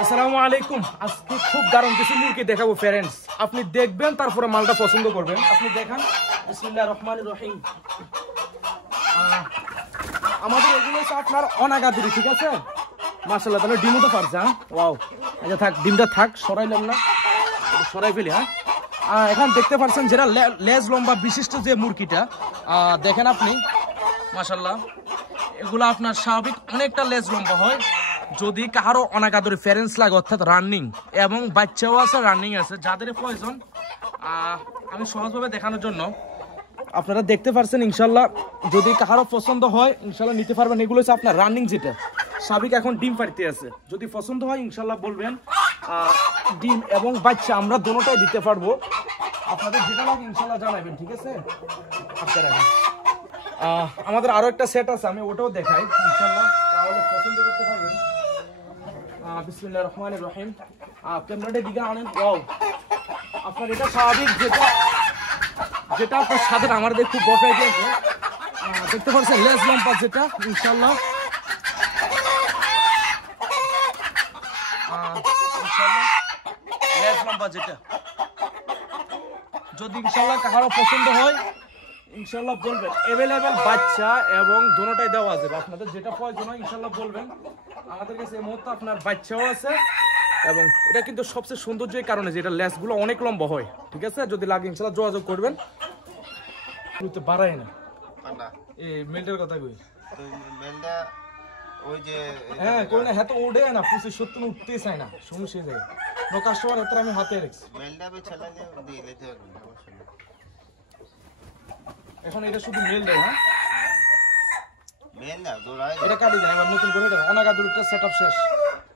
আসসালামু আলাইকুম। আজকে খুব দারুণ কিছু মুরগি দেখাবো ফ্রেন্ডস, আপনি দেখবেন তারপরে মালটা পছন্দ করবেন। আপনি দেখান। বিসমিল্লাহির রহমানির রহিম। আমাদের এগুলো হচ্ছে আপনার অনাগাদুরি, ঠিক আছে? মাশাআল্লাহ, তাহলে ডিমও তো পারছে। হ্যাঁ, ওয়াও। আচ্ছা থাক, ডিমটা থাক, সরাইলাম না, সরাই ফেলি। হ্যাঁ, এখন দেখতে পাচ্ছেন যেটা লেজ লম্বা বিশিষ্ট যে মুরগিটা, দেখেন আপনি, মাশাআল্লাহ এগুলো আপনার স্বাভাবিক অনেকটা লেজ লম্বা হয়। যদি কারো অনাগাদরে ফ্যারেন্স লাগে, অর্থাৎ রানিং এবং বাচ্চাও আছে, রানিং আছে, যাদের প্রয়োজন আমি সহজভাবে দেখানোর জন্য আপনারা দেখতে পারছেন। ইনশাল্লাহ যদি কারো পছন্দ হয় ইনশাল্লাহ নিতে পারবেন। এগুলো হচ্ছে আপনার রানিং, যেটা স্বাভাবিক এখন ডিম পাড়তে আছে। যদি পছন্দ হয় ইনশাল্লাহ বলবেন, ডিম এবং বাচ্চা আমরা দুটোটাই দিতে পারবো। আপনাদের যেটা লাগে ইনশাল্লাহ জানাবেন, ঠিক আছে? আপনারা আমাদের আরো একটা সেট আছে, আমি ওটাও দেখাই ইনশাল্লাহ, তাহলে পছন্দ করতে পারবেন। বিসমিল্লাহির রহমানির রহিম। ক্যামেরাটা দিকে আনেন। ওয়াও, আপনার এটা স্বাভাবিক, যেটা আপনার সাথে আমাদের খুব বফে দিয়েছে। দেখতে পাচ্ছেন লেজ লম্বা যেটা, ইনশাল্লাহ লেজ লম্বা যেটা, যদি ইনশাল্লাহ কারো পছন্দ হয় ইনশাল্লাহ বলবেন। অ্যাভেলেবেল বাচ্চা এবং দোনোটাই দেওয়া আছে, আপনাদের যেটা প্রয়োজন হয় ইনশাল্লাহ বলবেন। আমাদের কাছে এই মুহূর্তে আপনার বাচ্চাও আছে, এবং এটা কিন্তু সবচেয়ে সৌন্দর্য এই কারণে যে এটা লেসগুলো অনেক লম্বা হয়, ঠিক আছে? যদি লাগে ইনশাল্লাহ যোগাযোগ করবেন। বাড়াই না এই মেলটার কথা কই, ওই যে হ্যাঁ কই না, হ্যাঁ তো ওঠে না, 25-70 উঠতেই চায় না, সমস্যা যায়। প্রকাশ সময় এত আমি হাতে রেখেছি। এখন এটা শুধু মেল দেয়। হ্যাঁ, মেল না, দৌড়ায় এটা কাটি যায়, এবার নতুন করে এটা অনাগাদুরটা সেটআপ শেষ।